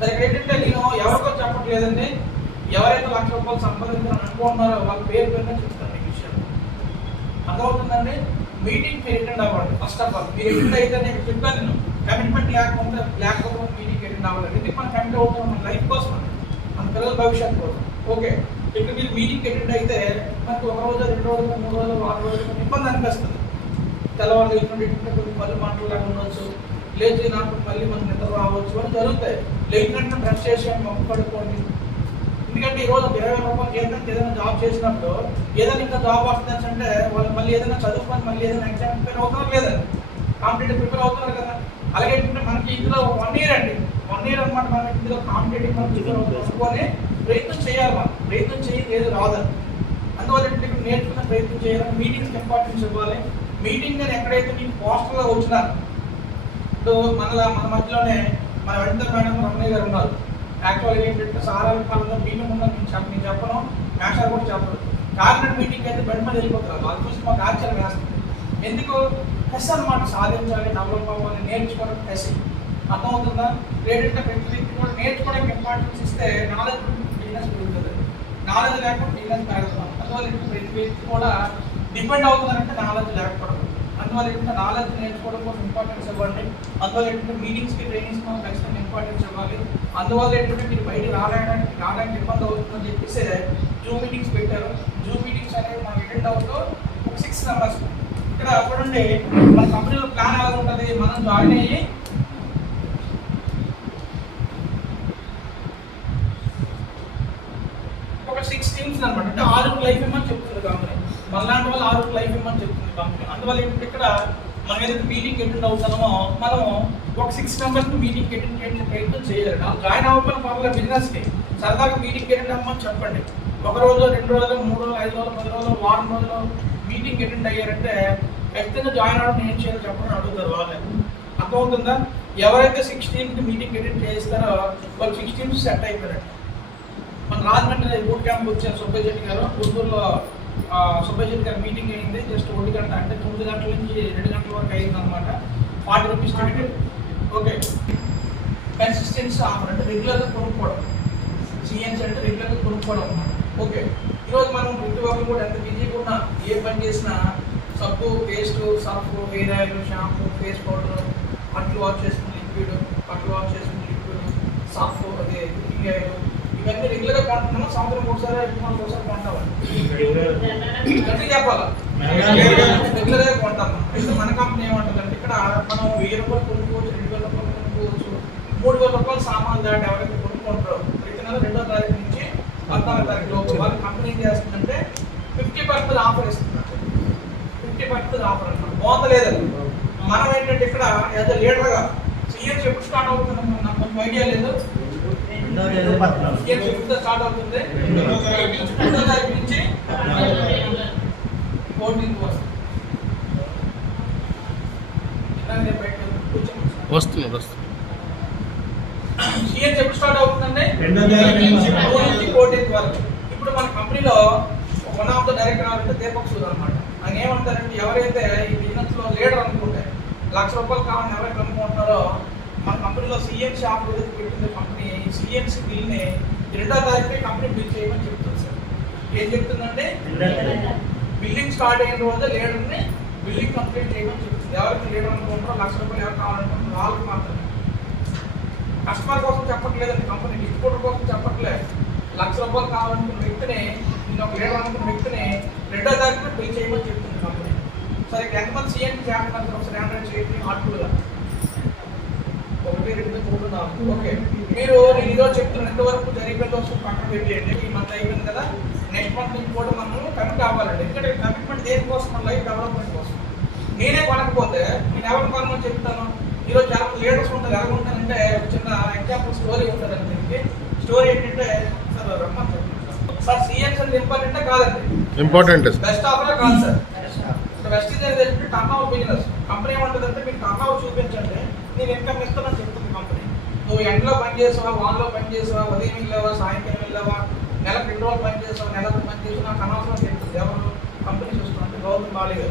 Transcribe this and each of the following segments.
దానికి ఏంటంటే నేను ఎవరికో చెప్పట్లేదండి, ఎవరైతే ₹1,00,000 సంపాదించాలని అనుకుంటున్నారో వాళ్ళ పేరు చెప్తాను ఈ విషయం. అర్థమవుతుందండి. మీటింగ్ అటెండ్ అవ్వండి. ఫస్ట్ ఆఫ్ ఆల్ మీరు అటెండ్ అయితే నేను చెప్పాను, నేను కమిట్మెంట్ లేకపోతే మీటింగ్ అటెండ్ అవ్వాలి. ఎందుకు మనం కమిట్ అవుతాం? మన లైఫ్ కోసం, మన పిల్లల భవిష్యత్తు కోసం. ఓకే, ఇప్పుడు మీరు మీటింగ్ అటెండ్ అయితే మనకు ఒక రోజు, 2 రోజులు, 3 రోజులు, 6 రోజులు ఇబ్బంది అనిపిస్తుంది. తెల్లవాళ్ళు ఇటువంటి కొన్ని మళ్ళీ మాటలు ఉండవచ్చు, లేచి నాకు మళ్ళీ మనకు నిద్ర రావచ్చు అని జరుగుతాయి. లేచినట్టు బ్రష్ చేసి మొక్క పడుకోండి. ఎందుకంటే ఈరోజు ₹20,000 ఏదైనా జాబ్ చేసినప్పుడు ఏదైనా ఇంకా జాబ్ వస్తుంది అంటే వాళ్ళు మళ్ళీ ఏదైనా చదువుకొని మళ్ళీ ఏదైనా ఎగ్జామ్ ప్రిపేర్ అవుతున్నారు లేదండి, కాంపిటేటివ్ ప్రిపేర్ అవుతున్నారు కదా. అలాగే మనకి ఇందులో 1 ఇయర్ అండి, 1 ఇయర్ అనమాట. మనం ఇందులో కాంపిటేటివ్ మనం ప్రిపేర్ అవుతుకొని ప్రయత్నం చేయాలి. మనం ప్రయత్నం చేయాలి, ఏది రాదని. అందువల్ల నేర్చుకున్న ప్రయత్నం చేయాలి. మీటింగ్స్కి ఇంపార్టెన్స్ ఇవ్వాలి. మీటింగ్ అని ఎక్కడైతే మీకు పోస్టర్లో వచ్చినారు, ఇప్పుడు మన మధ్యలోనే మన వెంటనే మేడం రమణయ్య గారు ఉన్నారు. యాక్చువల్గా ఏంటంటే సారాల పాలన మీటింగ్ ఉందని నేను చెప్పను, మేషాలు కూడా చెప్పరు. క్యాబినెట్ మీటింగ్ అయితే బెడ్ మీద వెళ్ళిపోతారు. వాళ్ళు చూసి మాకు ఆశ్చర్యం వేస్తుంది. ఎందుకు? టెస్ అనమాట, సాధించాలి, డెవలప్ అవ్వాలి, నేర్చుకోవడం టెస్. అర్థమవుతుందా? ఏంటంటే ప్రతి వ్యక్తి కూడా నేర్చుకోవడానికి ఇంపార్టెన్స్ ఇస్తే నాలెడ్జ్ బిజినెస్ పెరుగుతుంది, నాలెడ్జ్ లేకుండా బిజినెస్ పెరుగుతాం. అందువల్ల ప్రతి వ్యక్తి కూడా డిపెండ్ అవుతుందంటే నాలెడ్జ్ లేకపోవడం. అందువల్ల ఏంటంటే నాలెడ్జ్ నేర్చుకోవడం కోసం ఇంపార్టెన్స్ ఇవ్వండి. అందువల్ల ఏంటంటే మీటింగ్స్కి, ట్రైనింగ్స్ మనం ఖచ్చితంగా ఇంపార్టెన్స్ ఇవ్వాలి. అందువల్ల ఏంటంటే మీరు బయటకు రావడానికి ఇబ్బంది అవుతుందని చెప్పేసి జూమ్ మీటింగ్స్ పెట్టారు. జూమ్ మీటింగ్స్ అనేవి మనం అటెండ్ అవుతూ ఒక 6 మెంబర్స్ ఇక్కడ చూడండి. మన కంపెనీలో ప్లాన్ ఎలా ఉంటుంది, మనం జాయిన్ అయ్యి ఒక 6 టీమ్స్ అనమాట. అంటే 6 లైఫ్ ఇవ్వమని చెప్తుంది కంపెనీ. మనలాంటి వాళ్ళు 6 లైఫ్ ఇవ్వమని చెప్తుంది కంపెనీ. అందువల్ల ఏంటంటే ఇక్కడ మనం ఏదైతే మీటింగ్ అటెండ్ అవుతామో మనం ఒక 6 మెంబర్స్ మీటింగ్ అటెండ్ ప్రయత్నం చేయాలి. జాయిన్ అవ్వకపోయిన పర్లేదు, బిజినెస్కి సరదాగా మీటింగ్ అటెండ్ అవ్వమని చెప్పండి. 1 రోజు, 2 రోజులు, 3 రోజులు, 5 రోజులు, 10 రోజులు, వారం రోజులు మీటింగ్ అటెండ్ అయ్యారంటే ఖచ్చితంగా జాయిన్ అవ్వడం ఏం చేయాలో చెప్పడం అడుగుతారు వాళ్ళే. అర్థమవుతుందా? ఎవరైతే 16కి మీటింగ్ అటెండ్ చేస్తారో వాళ్ళు 16 సెట్ అయిపోయారు. మన రాజమండ్రి బూట్ క్యాంప్ వచ్చారు సుబ్బయ్య గారు, గుంటూరులో సుబ్బయ్య గారు మీటింగ్ అయింది. జస్ట్ 1 గంట, అంటే 9 గంటల నుంచి 2 గంటల వరకు అయింది అనమాట. ₹40 టికెట్. ఓకే, కన్సిస్టెన్సీ ఆఫర్ అంటే రెగ్యులర్గా కొనుక్కోవడం. సిఎన్సీ అంటే రెగ్యులర్గా కొనుక్కోవడం అనమాట. ఓకే, ఈరోజు మనం ప్రతి ఒక్కరు కూడా ఎంత బిజీగా ఉన్నా, ఏ పని చేసినా సబ్బు, paste, surf, hair oil, shampoo, face powder, బట్టలు వాష్ చేసుకుని లిక్విడ్, సర్ఫ్, అదే కుకింగ్ ఆయిల్, ఇవన్నీ రెగ్యులర్గా కొంటున్నాము. సంవత్సరం ఒకసారి కొంటామండి. చెప్పాలా రెగ్యులర్గా కొంటాము. అయితే మన కంపెనీ ఏమంటుందంటే ఇక్కడ మనం ₹1000 కొనుక్కోవచ్చు, ₹2000 కొనుక్కోవచ్చు, ₹3000 సామాన్ దాటి ఎవరైతే కొనుక్కుంటారో ప్రతి నెల 2వ తారీఖు నుంచి 14వ తారీఖు లోపు వాళ్ళ కంపెనీ ఏం చేస్తుందంటే 50% ఆఫర్ ఇస్తుంది. 50% ఆఫర్ అన్నమాట. బాగుందలేదండి. మనం ఏంటంటే ఇక్కడ యాజ్ అ లీడర్గా సీఎం ఎప్పుడు స్టార్ట్ అవుతుంది నాకు కొంచెం ఐడియా లేదు. స్టార్ట్ అవుతుంది 2వ తారీఖు నుంచి 14th వరకు వస్తుంది. సీఎం ఎప్పుడు స్టార్ట్ అవుతుందండి 2వ తారీఖు నుంచి 14th వరకు. ఇప్పుడు మన కంపెనీలో వన్ ఆఫ్ ద డైరెక్టర్ అంటే దీపక్ సూద్ అనమాట. ఆయన ఏమంటారంటే ఎవరైతే ఈ బిజినెస్ లో లీడర్ అనుకుంటే ₹1,00,000 కావాలని ఎవరైతే అనుకుంటున్నారో మన కంపెనీలో సిఎన్సీ ఆఫర్ ఏదైతే పెట్టిందో కంపెనీ సిఎన్సీ బిల్ని 2వ తారీఖునే కంపెనీ బిల్ చేయమని చెప్తుంది సార్. ఏం చెప్తుందంటే బిల్లింగ్ స్టార్ట్ అయిన రోజు లీడర్ని బిల్లింగ్ కంప్లీట్ చేయమని చెప్తుంది. ఎవరికి లీడర్ అనుకుంటారో ₹1,00,000 ఎవరు కావాలనుకుంటారో వాళ్ళకి మాత్రమే. కస్టమర్ కోసం చెప్పట్లేదండి కంపెనీ, డిస్ట్రిబ్యూటర్ కోసం చెప్పట్లేదు. ₹1,00,000 కావాలనుకున్న వ్యక్తిని, నేను ఒక లీడర్ అనుకున్న వ్యక్తిని 2వ తారీఖున బిల్ చేయమని చెప్తుంది కంపెనీ. సరే ఎంతమంది సీఎంకి చేస్తున్నారు ఒకసారి ఆండ్రాయిడ్ చేయండి హార్ట్ఫుల్గా 1, 2, 3, 4. ఓకే, మీరు నేను ఈరోజు చెప్తున్న ఎంతవరకు జరిగిపోయిన వస్తుంది పక్కన పెట్టేయండి. ఈ మంత్ అయిపోయింది కదా, నెక్స్ట్ మంత్ నుంచి కూడా మనం కమిట్ అవ్వాలండి. ఎందుకంటే కమిట్మెంట్ దేనికోసం? మన లైఫ్ డెవలప్మెంట్ కోసం. నేనే కొనకపోతే నేను ఎవరిని కొనమని చెప్తాను? ఈరోజు చాలా లీడర్స్ ఉంటారు. ఎలా ఉంటారంటే చిన్న ఎగ్జాంపుల్ స్టోరీ ఉంటుంది అండి. దీనికి స్టోరీ ఏంటంటే సార్ రమ్మని చెప్తాను సార్, సిఎన్స్ అంటే ఇంపార్టెంటే కాదండి, ఇంపార్టెంట్ బెస్ట్ ఆఫరే కాదు సార్. బెస్ట్ ఇది టర్న్ ఓవర్ బిజినెస్. కంపెనీ ఏమంటుందంటే మీకు టర్న్ ఓవర్ చూపించండి, నేను ఇన్కమ్ ఇస్తానని చెప్తుంది కంపెనీ. నువ్వు ఎండలో పని చేసావా, వానలో పని చేసావా, ఉదయం వెళ్ళావా, సాయంత్రం వెళ్ళావా, నెలకు 2 రోజులు పని చేసావా, నెలకు పని చేసావా, నాకు అనవసరం చెప్తుంది. ఎవరు? కంపెనీ చూస్తున్నట్టు గవర్నమెంట్ బాగాలేదు.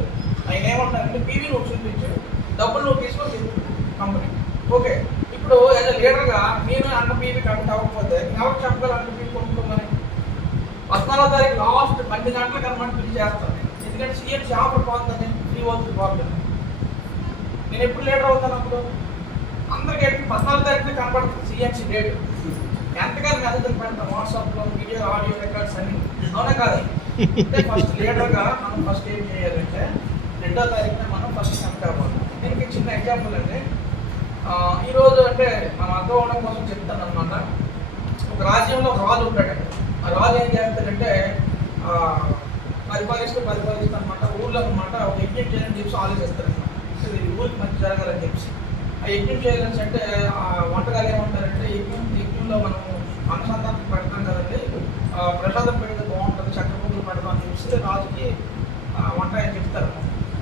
ఆయన ఏమంటారంటే పీవీ నువ్వు చూపించు, డబ్బులు నువ్వు తీసుకొని చెప్తుంది కంపెనీ. ఓకే, ఇప్పుడు యాజ్ అ లీడర్గా నేను బీవీ కమిట్ అవ్వకపోతే ఎవరికి చెప్పగల అన్న బీవీ కొనుక్కోమని 14వ తారీఖు లాస్ట్ 10 గంటలకు అనమాట బిల్ చేస్తాను. ఎందుకంటే సిఎంసీ ఆఫర్ పోతుందని 3 అవుతుంది పోతుంది. నేను ఎప్పుడు లేటర్ అవుతాను అప్పుడు అందరికీ 14వ తారీఖున కనపడుతుంది సిఎంసీ డేట్. ఎంతగానో మెసేజ్ పెడతాం వాట్సాప్లో, వీడియో ఆడియో రికార్డ్స్ అన్ని. అవునా కాదు? అంటే ఫస్ట్ లీడర్గా మనం ఫస్ట్ ఏం చేయాలంటే 2వ తారీఖున మనం ఫస్ట్ కమిట్ అవ్వాలి. దీనికి చిన్న ఎగ్జాంపుల్ అండి. ఈరోజు అంటే మనం అర్థం అవడం కోసం చెప్తాను అనమాట. ఒక రాజ్యంలో ఒక రాజు ఉంటాడండి. ఆ రాజు ఏం చేస్తాడంటే పరిపాలిస్తూ అనమాట ఊళ్ళో అనమాట ఒక యజ్ఞం చేయాలని చెప్పి ఆలోచిస్తారనమాట. ఊరికి మంచి జరగాలని చెప్పి ఆ యజ్ఞం చేయాలని అంటే ఆ వంటకాలు ఏమంటారంటే యజ్ఞంలో మనం అనుసంధానం పెడతాం కదండి, ప్రసాదం పెడితే బాగుంటుంది, చక్కెర పొంగులు పెడతాం అని చెప్పి రాజుకి వంట అని చెప్తారు.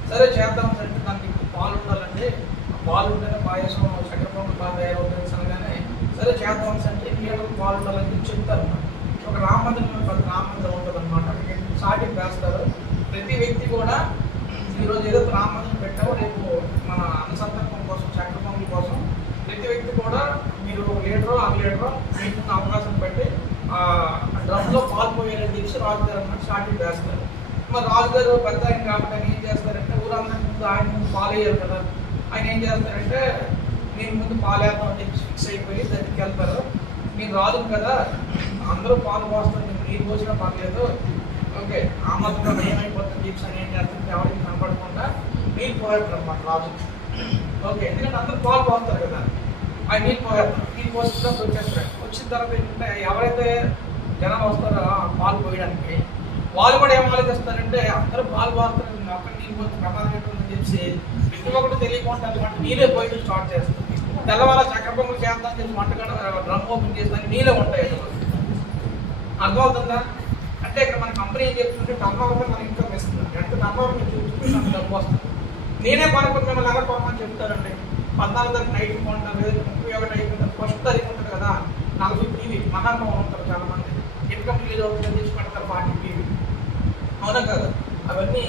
సరే చేద్దాం అంటే దానికి పాలు ఉండాలండి, పాలు ఉంటేనే పాయసం చక్కెర పొంగులు బాగా తయారవుతుంది అనగానే సరే చేద్దాం అంటే లీటర్లు పాలు ఉండాలని చెప్పి చెప్తారు అన్నమాట. ఒక రామ మందిరం ఉంటుంది అనమాట. సాటికి వేస్తారు. ప్రతి వ్యక్తి కూడా ఈరోజు ఏదో రామ మందిరం పెట్టావు, రేపు మన అనుసంధానం కోసం చక్కెర పొంగుల కోసం ప్రతి వ్యక్తి కూడా మీరు లీటరో 1/2 లీటరో మీకు అవకాశం పెట్టి డ్రమ్లో పాలు పోయాలని చెప్పి రాజుగారు అన్నమాట స్టార్టింగ్ వేస్తారు. మరి రాజుగారు పెద్ద ఆయన కాబట్టి ఆయన ఏం చేస్తారంటే ఊరందరి ముందు ఆయన ముందు పాలు వేయాలి కదా, ఆయన ఏం చేస్తారంటే నేను ముందు పాలు వేద్దాం అని చెప్పి ఫిక్స్ అయిపోయి దగ్గరికి వెళ్తారు. నేను రాదు కదా, అందరూ పాలు పోస్తారు, నేను నీరు పోసినా పర్లేదు, ఓకే ఆ మాత్రం ఏమైపోతుంది చెప్పి అని ఏం చేస్తారు ఎవరికి కనపడకుండా నీళ్ళు పోయేస్తారు అన్నమాట రాజు. ఓకే ఎందుకంటే అందరూ పాలు పోస్తారు కదా, ఆయన నీళ్ళు పోయేస్తారు. నీళ్ళు పోసిన వచ్చేస్తారు. వచ్చిన తర్వాత ఏంటంటే ఎవరైతే జనం వస్తారో పాలు పోయడానికి వాళ్ళు కూడా ఏం ఆలోచిస్తారంటే అందరూ పాలు పోస్తారు, అక్కడ నీళ్ళు పోతే ప్రమాదం ఉందని చెప్పి ప్రతి ఒక్కటి తెలియకుండా అనమాట నీళ్ళే పోయడం స్టార్ట్ చేస్తారు. తెల్లవాళ్ళ చక్కెర పొంగులు చేద్దామని చెప్పి వంటగడ డ్రమ్ ఓపెన్ చేస్తానికి నీళ్ళే ఉంటాయి. అర్థమవుతుందా? అంటే ఇక్కడ మన కంపెనీ ఏం చెప్తుంటే టర్నోవర్ మనకి ఇన్కమ్ ఇస్తుంది. ఎంత టర్నోవర్ మీరు చూసుకుంటే నాకు డబ్బు వస్తుంది. నేనే పనుకుని మిమ్మల్ని ఎలా పోమని చెప్తారండి. 14వ తారీఖు నైట్ కొంటారు, 31 అయిపోతుంది, ఫస్ట్ తారీఖు ఉంటుంది కదా 40 టీవీ మహానుభావులు ఉంటారు చాలా మంది, ఇన్కమ్ రిలీజ్ అవుతుందని చేసి పెడతారు 40 టీవీ. అవునా కదా? అవన్నీ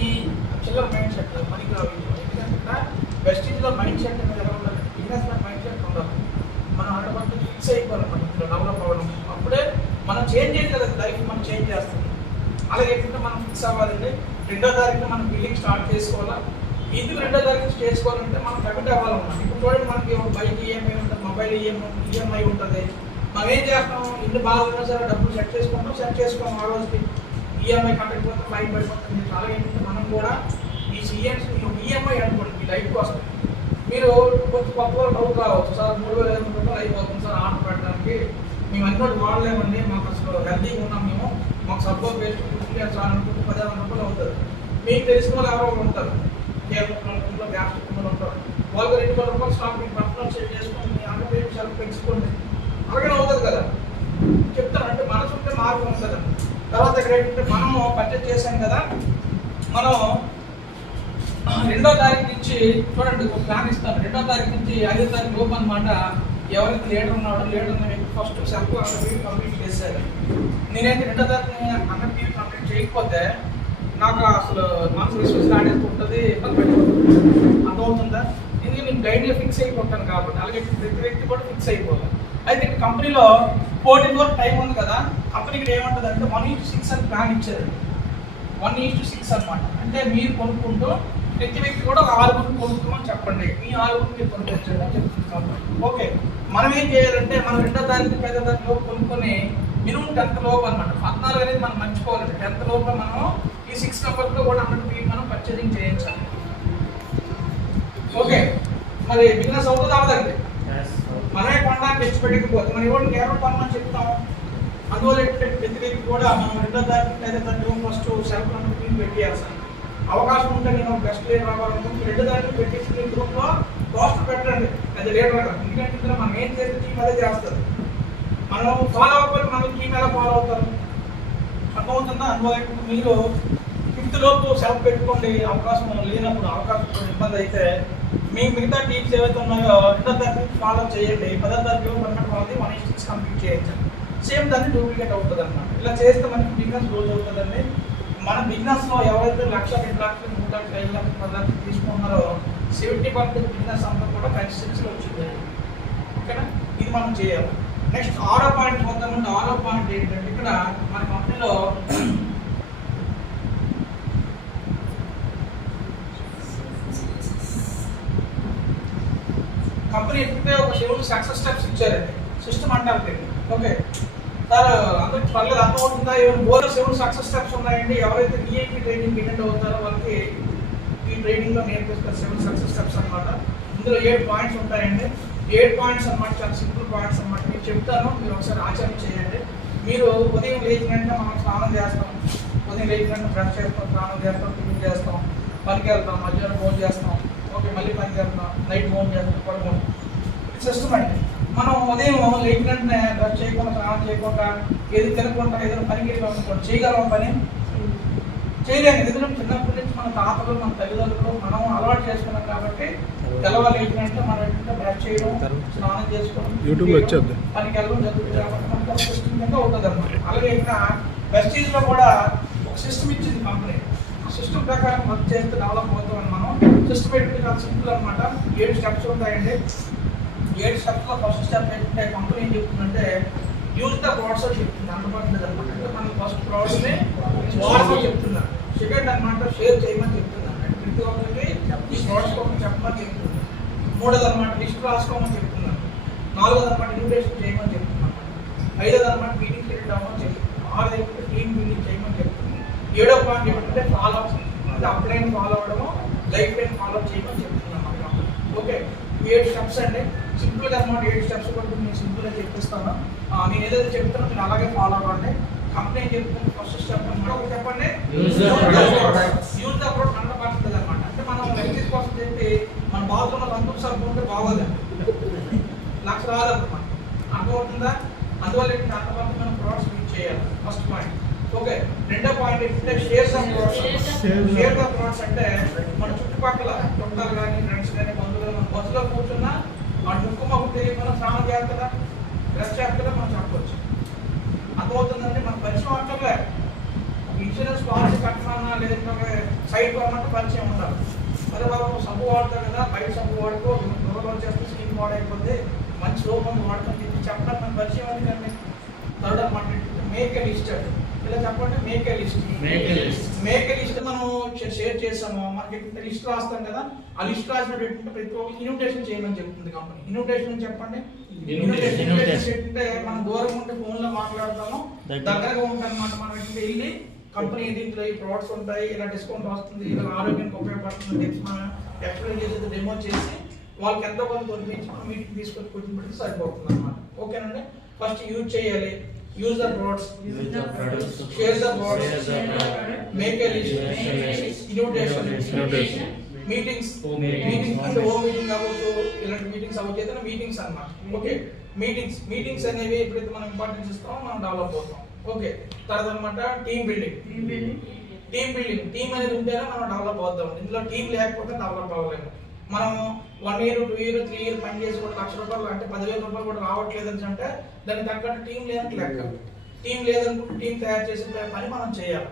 చిల్లర మైండ్ సెట్ మనకి ఎందుకంటే వెస్టీజ్లో మైండ్ సెట్ అనేది ఎలా ఉండాలి, బిజినెస్ మైండ్ సెట్ ఉండాలి. మనం 100% ఫిక్స్ అయిపోవాలన్నమాట ఇందులో డెవలప్ అవ్వడం. అప్పుడే మనం చేంజ్ చేయాలి కదా, లైఫ్ మనం చేంజ్ చేస్తుంది. అలాగే ఏంటంటే మనం ఫిక్స్ అవ్వాలండి. 2వ తారీఖున మనం బిల్లింగ్ స్టార్ట్ చేసుకోవాలా. ఎందుకు 2వ తారీఖు చేసుకోవాలంటే మనం కమిట్ అవ్వాలన్నమాట. ఇప్పుడు చూడండి మనకి బైక్ ఈఎంఐ ఉంటుంది, మొబైల్ ఈఎంఐ ఉంటుంది. మనం ఏం చేస్తాం, ఇల్లు బాగా ఉన్నా సరే డబ్బులు సెట్ చేసుకోం ఆ రోజుకి ఈఎంఐ కట్టకపోతే ఫైన్ పడిపోతుంది. అలాగే ఏంటంటే మనం కూడా ఈ ఈఎంఐ అనుకోండి మీ లైఫ్ కోసం మీరు కొంచెం కొత్త డౌట్ రావచ్చు, సార్ 3,500 రూపాయలు అయిపోతుంది సార్ ఆర్డర్ పెట్టడానికి, మేము అన్నీ వాడలేమండి, మాకు అసలు హెల్తీగా ఉన్నాం, మాకు సబ్బో పేస్ట్ సార్ అనుకుంటే 10,000 రూపాయలు అవుతుంది. మీకు తెలిసిన వాళ్ళు ఎవరో ఉంటారు, కేరళలో గ్యాస్ కుటుంబంలో ఉంటారు, వాళ్ళకి 2,000 రూపాయలు స్టాక్ మీకు పర్సనల్ షేర్ చేసుకొని మీ ఆంధ్రప్రదేశ్ చాలా పెంచుకోండి. అలాగే అవుతుంది కదా చెప్తాను. అంటే మనసు ఉంటే మార్గం ఉంటుంది. తర్వాత ఇక్కడ ఏంటంటే మనము బడ్జెట్ చేశాం కదా, మనం 2వ తారీఖు నుంచి చూడండి ఒక ప్లాన్ ఇస్తాను. 2వ తారీఖు నుంచి 5వ తారీఖు లోపు అనమాట ఎవరైతే లీడర్ ఉన్నాడో లీడర్ ఫస్ట్ సెల్ఫ్ 100 కంప్లీట్ చేశారు. నేనైతే 2వ తారీఖు 100 కంప్లీట్ చేయకపోతే నాకు అసలు మనసు విశ్వాసం ఆడేస్తుంటుంది, ఇబ్బంది పడిపోతుంది. అర్థమవుతుందా? ఎందుకంటే నేను గైడ్గా ఫిక్స్ అయిపోతాను కాబట్టి. అలాగే ప్రతి వ్యక్తి కూడా ఫిక్స్ అయిపోతాను. అయితే ఇక్కడ కంపెనీలో 14 వరకు టైం ఉంది కదా, కంపెనీకి ఏమంటుంది అంటే 1:6 అని ప్లాన్ ఇచ్చారండి. 1:6 అనమాట. అంటే మీరు కొనుక్కుంటూ ప్రతి వ్యక్తి కూడా ఒక 6 కొనుక్కోమని చెప్పండి, మీ 6 మీరు కొనుక్కొచ్చారు అని చెప్తుంది. ఓకే మనం ఏం చేయాలంటే మనం 2వ తారీఖు 5వ తారీఖు లోపు కొనుక్కొని మినిమం 10th లోపు అనమాట. 14 అనేది మనం మర్చిపోవాలండి. 10th లోపు మనం ఈ 6 నెంబర్లో కూడా 100 మనం పర్చేసింగ్ చేయించాలి. ఓకే మరి బిజినెస్ అవుతుంది అవదండి. మనమే కొనడానికి తెచ్చి పెట్టకపోతే మనం ఇవ్వండి కేవలం కొనమని చెప్తాం. అందువల్ల ఏంటంటే ప్రతి వ్యక్తి కూడా మనం 2వ తారీఖు 5వ తారీఖు ఫస్ట్ సెల్ఫ్ పెట్టేయాల్సింది. అవకాశం ఉంటే నేను బెస్ట్ లీడర్ అవ్వాలనుకుంటే 2వ తారీఖు పెట్టేసి మీ గ్రూప్లో పోస్ట్ పెట్టండి అది లీడర్గా. ఎందుకంటే మనం ఏం చేస్తే టీం అదే చేస్తుంది. మనం ఫాలో అవ్వకపోతే మనం టీం ఎలా ఫాలో అవుతారు, అర్థమవుతుందా? అందువల్ల మీరు 5th లోపు సెల్ఫ్ పెట్టుకోండి. అవకాశం లేనప్పుడు అవకాశం ఇబ్బంది అయితే మీ మిగతా టీమ్స్ ఏవైతే ఉన్నాయో 2వ తారీఖు ఫాలో చేయండి. 10వ తారీఖు పర్మనెంట్ వాళ్ళది 1:6 కంప్లీట్ చేయొచ్చు. సేమ్ దాన్ని డూప్లికేట్ అవుతుంది అనమాట. ఇలా చేస్తే మనకి బిజినెస్ రోజు అవుతుందండి. మన బిజినెస్లో ఎవరైతే 1,00,000, 2 లక్షలు, 3 లక్షలు, 5 లక్షలు, 10 లక్షలు తీసుకుంటున్నారో 70% బిజినెస్ అంతా కూడా కన్సిస్టెన్సీలో వచ్చింది. ఓకేనా? ఇది మనం చేయాలి. నెక్స్ట్ 6వ పాయింట్ చూద్దామంటే 6వ పాయింట్ ఏంటంటే ఇక్కడ మన కంపెనీలో కంపెనీ ఎప్పుడే ఒక 7 సక్సెస్ స్టెప్స్ ఇచ్చారండి. సిస్టమ్ అంటారు. ఓకే సార్ అందరికి పర్లేదు అర్థమవుతుందా? 7 సక్సెస్ స్టెప్స్ ఉన్నాయండి. ఎవరైతే విఐపి ట్రైనింగ్ అటెండ్ అవుతారో వాళ్ళకి ఈ ట్రైనింగ్లో నేర్పిస్తారు 7 సక్సెస్ స్టెప్స్ అనమాట. ఇందులో 7 పాయింట్స్ ఉంటాయండి. 7 పాయింట్స్ అనమాట, చాలా సింపుల్ పాయింట్స్ అనమాట. మీకు చెప్తాను, మీరు ఒకసారి ఆచరణ చేయండి. మీరు ఉదయం లేచిన వెంటనే మనం స్నానం చేస్తాం, ఉదయం లేచిన వెంటనే బ్రష్ చేస్తాం, స్నానం చేస్తాం, టిఫిన్ చేస్తాం, పనికి వెళ్తాం, మధ్యాహ్నం ఫోన్ చేస్తాం, ఓకే మళ్ళీ పనికి వెళ్తాం, నైట్ ఫోన్ చేస్తాం, పడుకోండి. సిస్టమ్ అండి. మనం ఉదయం లేచిన వెంటనే బ్రష్ చేయకుండా, స్నానం చేయకుండా, ఏది తినకుండా ఏదైనా పనికి వెళ్ళామనుకోండి, చేయగలం పని చేయలేము. ఎందుకంటే చిన్నప్పటి నుంచి మన తాతలు, మన తల్లిదండ్రులు మనం అలవాటు చేసుకున్నాం కాబట్టి తెల్లవారు లేచినట్టు మనం ఏంటంటే బ్రష్ చేయడం, స్నానం చేసుకోవడం, పనికి వెళ్ళడం జరుగుతుంది కాబట్టి మనకు సిస్టమ్ కింద అవుతుంది అనమాట. అలాగే ఇంకా వెస్టీజ్లో కూడా ఒక సిస్టమ్ ఇచ్చింది కంపెనీ. ఆ సిస్టమ్ ప్రకారం వర్క్ చేస్తే డెవలప్ అవుతామని మనం సిస్టమ్ ఏంటంటే చాలా సింపుల్ అనమాట. 7 స్టెప్స్ ఉంటాయండి. 7 స్టెప్స్లో ఫస్ట్ స్టెప్ ఏంటంటే కంపెనీ ఏం చెప్తుందంటే యూజ్ ద ప్రోడక్ట్స్ అని చెప్తుంది. అందుబాటులో అనమాట. అంటే మనం ఫస్ట్ ప్రోడక్ట్ని వాడమని చెప్తున్నారు. సెకండ్ అనమాట షేర్ చేయమని చెప్తున్నాను. ప్రతి ఒక్కరికి ఈ ప్రోడక్ట్స్ కోసం చెప్పమని చెప్తున్నాను. 3వ అనమాట లిస్ట్ రాసుకోమని చెప్తున్నాను. 4వ అనమాట ఇన్విటేషన్ చేయమని చెప్తున్నాను. 5వ అనమాట మీటింగ్ అటెండ్ అవ్వమని చెప్తున్నాను. 6వ ఏంటంటే టీమ్ బిల్డింగ్ చేయమని చెప్తున్నాను. 7వ పాయింట్ ఏంటంటే ఫాలో అప్, అంటే అప్లైన్ ఫాలో అవ్వడము, లైఫ్ లైన్ ఫాలో అప్ చేయమని చెప్తున్నాను అన్నమాట. ఓకే 7 స్టెప్స్ అండి. సింపుల్గా అనమాట. 7 స్టెప్స్ కూడా నేను సింపుల్గా చెప్పిస్తాను. నేను ఏదైతే చెప్తానో మీరు అలాగే ఫాలో అవ్వండి. కంపెనీ చెప్తుంది ఫస్ట్ స్టెప్ అనమాట. ఒక చెప్పండి, యూజ్ ద ప్రోడక్ట్ 100% అనమాట. అంటే మనం లెక్చర్ కోసం చెప్పి మన బాత్రూంలో సంతూర్ సబ్బు ఉంటే బాగోదు, లక్ష రాదన్నమాట. అర్థమవుతుందా? అందువల్ల ఏంటంటే 100% మనం ప్రోడక్ట్స్ యూజ్ చేయాలి. First point. ఓకే 2వ పాయింట్ ఏంటంటే share the products. Share the products అంటే మన చుట్టుపక్కల చుట్టాలు కానీ, ఫ్రెండ్స్ కానీ, బంధువులు మన బస్సులో కూర్చున్నా మన ముక్కు మొక్కు తెలియకుండా స్నానం చేస్తుందా, బ్రష్ చేస్తుందా మనం చెప్పవచ్చు. అర్థమవుతుందంటే మన పరిచయం అంటలే. ఇన్సూరెన్స్ పాలసీ కట్టమన్నా లేదంటే సైట్ కొనమంటే పరిచయం ఉండాలి. అదే బాబు సబ్బు వాడతాం కదా, బయట సబ్బు వాడుకో, రోజు చేస్తే స్కిన్ వాడైపోతే మంచి సోప్ అని వాడుకొని చెప్పి చెప్పడానికి మన పరిచయం ఎందుకండి. థర్డ్ అనమాట మేక్ ఎ లిస్ట్. ఇలా చెప్పండి, make a list. Make a list మనం షేర్ చేసాము. మనకి లిస్ట్ రాస్తాం కదా, ఆ లిస్ట్ రాసినట్టు ప్రతి ఒక్కరికి ఇన్విటేషన్ చేయమని చెప్తుంది కంపెనీ. ఇన్విటేషన్ చెప్పండి. ఇన్విటేషన్ అంటే మనం దూరం ఉంటే ఫోన్ లో మాట్లాడతాము, దగ్గరగా ఉంటన్నమాట. మనం ఇంటికి వెళ్ళి కంపెనీ దీంట్లో ఈ ప్రోడక్ట్స్ ఉంటాయి, ఇలా డిస్కౌంట్ వస్తుంది, ఇలా ఆరోగ్యానికి ఉపయోగపడుతుంది చెప్పి మనం ఎక్స్ప్లెయిన్ చేసేది, డెమో చేసి వాళ్ళకి ఎంతో కొంత కొనిపించి మనం మీటింగ్ తీసుకొని కూర్చోబెట్టి సరిపోతుంది అనమాట. ఓకేనండి. ఫస్ట్ యూజ్ చేయాలి. Use the products, share the products, make a list, invitation, meetings. Meetings అంటే హోమ్ మీటింగ్ అవ్వచ్చు, ఇలాంటి మీటింగ్స్ అవ్వచ్చు, ఏదైనా మీటింగ్స్ అన్నమాట. ఓకే మీటింగ్స్ అనేవి ఎప్పుడైతే మనం ఇంపార్టెన్స్ ఇస్తామో మనం డెవలప్ అవుతాం. ఓకే తర్వాత అనమాట టీమ్ బిల్డింగ్. టీమ్ అనేది ఉంటేనే మనం డెవలప్ అవుతాం. ఇందులో టీమ్ లేకపోతే డెవలప్ అవ్వలేము. మనం 1 year 2 year 3 year పని చేసి కూడా ₹1,00,000 అంటే 10,000 రూపాయలు కూడా రావట్లేదు అంటే దానికి తగ్గట్టు టీం లేదంటే లెక్క. టీం లేదనుకుంటే టీం తయారు చేసే పని మనం చేయాలి.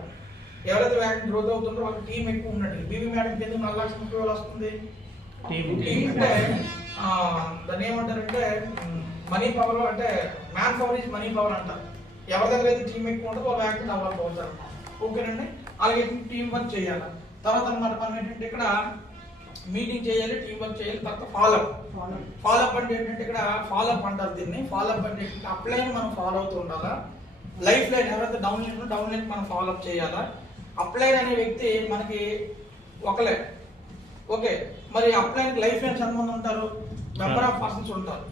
ఎవరైతే వ్యాక్సిన్ గ్రోత్ అవుతుందో వాళ్ళకి టీం ఎక్కువ ఉన్నట్టు. బీబీ మేడంకి ఎందుకు 4,30,000 వస్తుంది? టీం అంటే దాన్ని ఏమంటారంటే మనీ పవర్, అంటే man power is money power అంటారు. ఎవరి దగ్గర అయితే టీం ఎక్కువ ఉంటుందో వాళ్ళు వ్యాక్సిన్ డెవలప్ అవుతారు. ఓకేనండి. అలాగే టీం వర్క్ చేయాలి. తర్వాత అనమాట మనం ఏంటంటే ఇక్కడ మీటింగ్ చేయాలి, టీం వర్క్ చేయాలి. తర్వాత ఫాలోఅప్ అంటే ఏంటంటే ఇక్కడ ఫాలోఅప్ అంటారు దీన్ని. ఫాలోఅప్ అంటే అప్లైన్ మనం ఫాలో అవుతూ ఉండాలా. లైఫ్ లైన్ ఎవరైతే డౌన్ లైన్ మనం ఫాలోఅప్ చేయాలా. అప్లైన్ అనే వ్యక్తి మనకి ఒకలే. ఓకే మరి అప్లైన్కి లైఫ్ లైన్ సంబంధం ఉంటారు, మెంబర్ ఆఫ్ పర్సన్స్ ఉంటారు.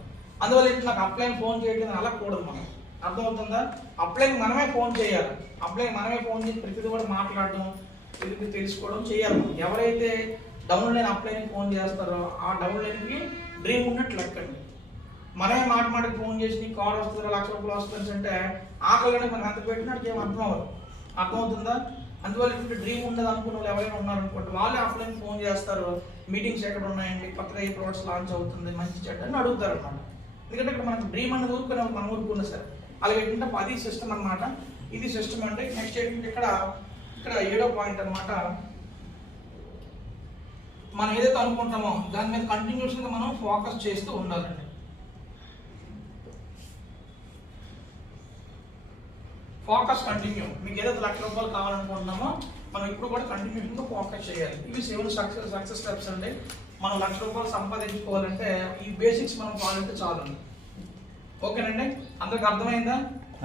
అందువల్ల ఏంటి నాకు అప్లైన్ ఫోన్ చేయడం అలా కూడదు. మనం అర్థమవుతుందా? అప్లైన్ మనమే ఫోన్ చేయాలి. అప్లైన్ మనమే ఫోన్ చేసి ప్రతిదీ కూడా మాట్లాడడం, ప్రతిదీ తెలుసుకోవడం చేయాలి. ఎవరైతే డౌన్ లైన్ అప్లైన్కి ఫోన్ చేస్తారో ఆ డౌన్ లైన్కి డ్రీమ్ ఉన్నట్లు లెక్కండి. మనమే మాటికి ఫోన్ చేసి నీకు కాల్ వస్తుందో ₹1,00,000 వస్తుంది అంటే ఆకలిని మనం అంత పెట్టినట్టు ఏం అర్థం అవ్వదు. అర్థమవుతుందా? అందువల్ల ఇప్పుడు డ్రీమ్ ఉండదు అనుకున్న వాళ్ళు ఎవరైనా ఉన్నారనుకోండి, వాళ్ళే ఆఫ్లైన్ ఫోన్ చేస్తారు. మీటింగ్స్ ఎక్కడ ఉన్నాయండి, కొత్తగా ఈ ప్రోడక్ట్స్ లాంచ్ అవుతుంది, మంచి చెడ్డ అని అడుగుతారు అనమాట. ఎందుకంటే ఇక్కడ మనకు డ్రీమ్ అనేది ఊరుకునే మనం ఊరుకున్నా సార్. అలాగే ఏంటంటే 10 సిస్టమ్ అనమాట. ఇది సిస్టమ్ అంటే నెక్స్ట్ ఏంటంటే ఇక్కడ 7వ పాయింట్ అనమాట. మనం ఏదైతే అనుకుంటామో దాని మీద కంటిన్యూస్గా మనం ఫోకస్ చేస్తూ ఉండాలండి. Focus continue. మీకు ఏదైతే ₹1,00,000 కావాలనుకుంటున్నామో మనం ఇప్పుడు కూడా కంటిన్యూగా ఫోకస్ చేయాలి. ఇవి 7 సక్సెస్ స్టెప్స్ అండి. మనం ₹1,00,000 సంపాదించుకోవాలంటే ఈ బేసిక్స్ మనం ఫాలో అయితే చాలు. ఓకేనండి, అందరికి అర్థమైందా?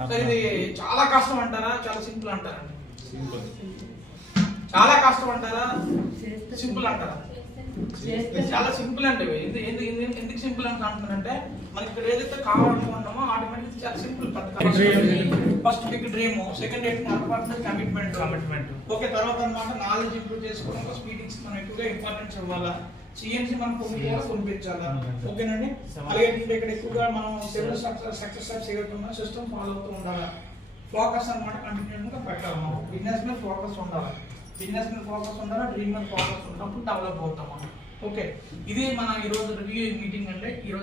సో ఇది చాలా కష్టం అంటారా, చాలా సింపుల్ అంటారా? చాలా కష్టం అంటారా, సింపుల్ అంటారా? చాలా సింపుల్ అండి. ఎందుకు సింపుల్ అని అంటున్నానంటే మనకి ఇక్కడ ఏదైతే కావాలనుకుంటున్నామో ఆటోమేటిక్ చాలా simple. First big dream, second commitment. Okay, తర్వాత అన్నమాట నాలెడ్జ్ ఇంప్రూవ్ చేసుకోవడం, స్పీకింగ్స్ మనం ఎక్కువగా ఇంపార్టెన్స్ ఇవ్వాలా, సిఎన్సి మనం కొనిపించాలా. ఓకేనండి, అలాగే ఇక్కడ ఎక్కువగా మనం 7 సక్సెస్ స్టెప్స్ ఏదైతే సిస్టమ్ ఫాలో అవుతూ ఉండాలి. ఫోకస్ అన్నమాట కంటిన్యూగా పెట్టాలి. బిజినెస్ మీద ఫోకస్ ఉండాలి, డ్రీమ్ మీద ఫోకస్ ఉన్నప్పుడు డెవలప్ అవుతాం. ఓకే, ఇది మన ఈరోజు రివ్యూ మీటింగ్ అంటే ఈరోజు